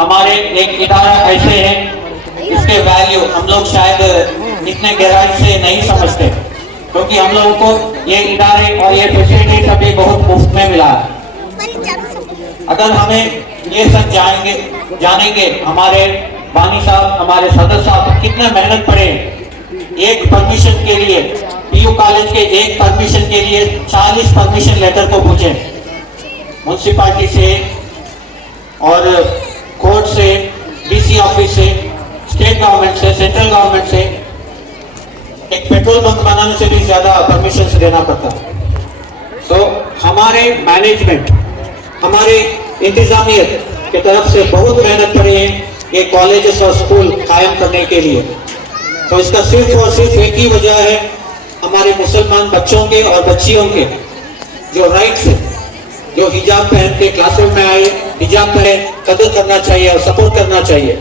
हमारे एक इदारा ऐसे है, इसके वैल्यू हम लोग शायद इतने गहराई से नहीं समझते, क्योंकि हम लोगों को ये इदारे और ये फैसिलिटी सभी बहुत मुफ्त में मिला है। अगर हमें ये सब जानेंगे हमारे बानी साहब, हमारे सदर साहब कितने मेहनत पड़े एक परमिशन के लिए, पीयू कॉलेज के एक परमिशन के लिए 40 परमिशन लेटर को पूछे म्यूनसिपालिटी से और कोर्ट से, डीसी ऑफिस से, स्टेट गवर्नमेंट से, सेंट्रल गवर्नमेंट से। एक पेट्रोल पंप बनाने से भी ज्यादा परमिशन देना पड़ता। तो हमारे मैनेजमेंट, हमारे इंतजामियत की तरफ से बहुत मेहनत पड़ी है ये कॉलेजेस और स्कूल कायम करने के लिए। तो इसका सिर्फ और सिर्फ एक ही वजह है, हमारे मुसलमान बच्चों के और बच्चियों के जो राइट्स है, जो हिजाब पहन के क्लासरूम में आए, हिजाब पहने कदर करना चाहिए और सपोर्ट करना चाहिए।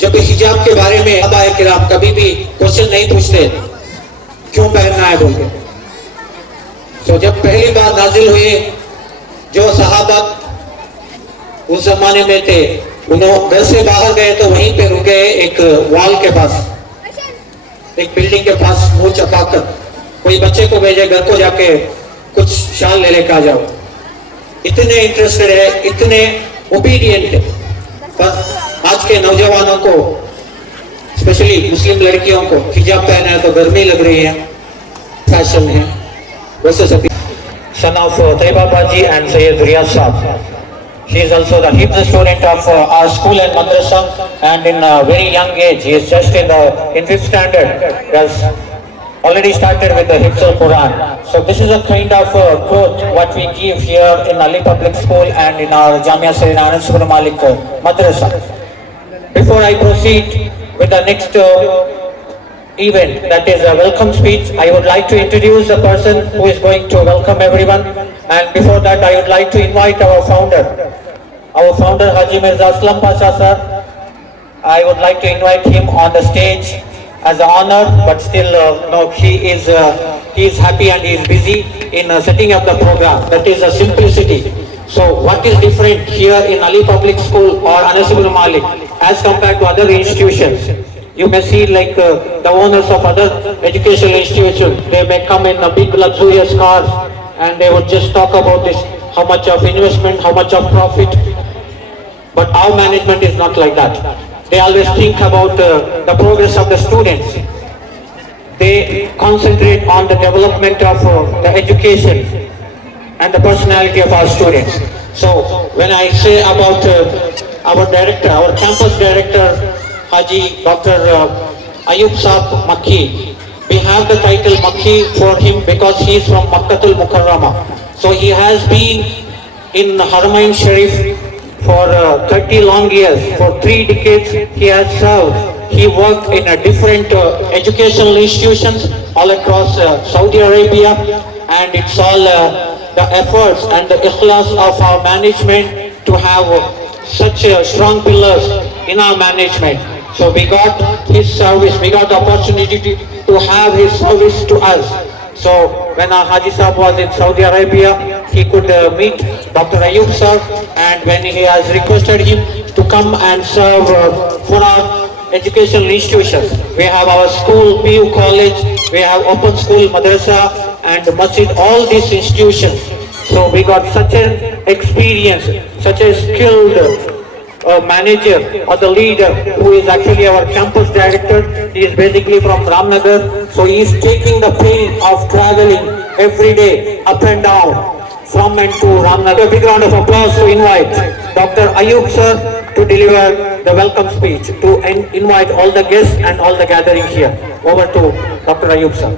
जब हिजाब के बारे में सहाबाए किराम कभी भी क्वेश्चन नहीं पूछते क्यों पहनना है बोल के। तो जब पहली बार नाजिल हुए, जो सहाबा उस जमाने में थे, उन्होंने घर से बाहर गए तो वहीं पे रुके एक वॉल के पास, एक बिल्डिंग के पास मुंह छुपाकर कोई बच्चे को भेजे घर को जाके कुछ शाल ले लेकर आ जाओ। इतने इंटरेस्टेड है, इतने ओबीडियंट है। पर आज के नौजवानों को, स्पेशली मुस्लिम लड़कियों को हिजाब पहना है तो गर्मी लग रही है, फैशन है। वैसे सभी son of Taiba Baji and Sayyid Riyaz Saab. He is also the Hifz student of our school and madrasa, and in a very young age, he is just in 5th standard. He has already started with the Hifz al-Quran. So this is a kind of growth what we give here in Ali Public School and in our Jamia Sayyidina Anas bin Malik Madrasa. Before I proceed with the next event, that is a welcome speech, I would like to introduce the person who is going to welcome everyone. And before that, I would like to invite our founder Haji Mirza Aslam Pasha sir. I would like to invite him on the stage as an honor, but still no, he is happy and he is busy in setting up the program. That is a simplicity. So what is different here in Ali Public School or Anas bin Malik as compared to other institutions? You may see like the owners of other educational institutions, they may come in a big luxurious cars and they would just talk about this, how much of investment, how much of profit. But our management is not like that. They always think about the progress of the students. They concentrate on the development of the education and the personality of our students. So when I say about our director, our campus director, Haji Dr. Ayub Saab Makki, we have the title Makki for him because he is from Makkatul Mukarrama. So he has been in Haramain Sharif for 30 long years. For 3 decades he has served. He worked in different educational institutions all across Saudi Arabia, and it's all the efforts and the ikhlas of our management to have such strong pillars in our management. So we got his service, we got the opportunity to have his service to us. So when our Haji Sahab was in Saudi Arabia, he could meet Dr. Ayub sir, and when he has requested him to come and serve for our educational institutions. We have our school, PU College, we have open school, madrasa and masjid, all these institutions. So we got such an experience, such a skilled manager or the leader who is actually our campus director. He is basically from Ramnagar, so he is taking the pain of traveling every day up and down from and to Ramnagar. A big round of applause to invite Dr. Ayub sir to deliver the welcome speech, to invite all the guests and all the gathering here. Over to Dr. Ayub sir.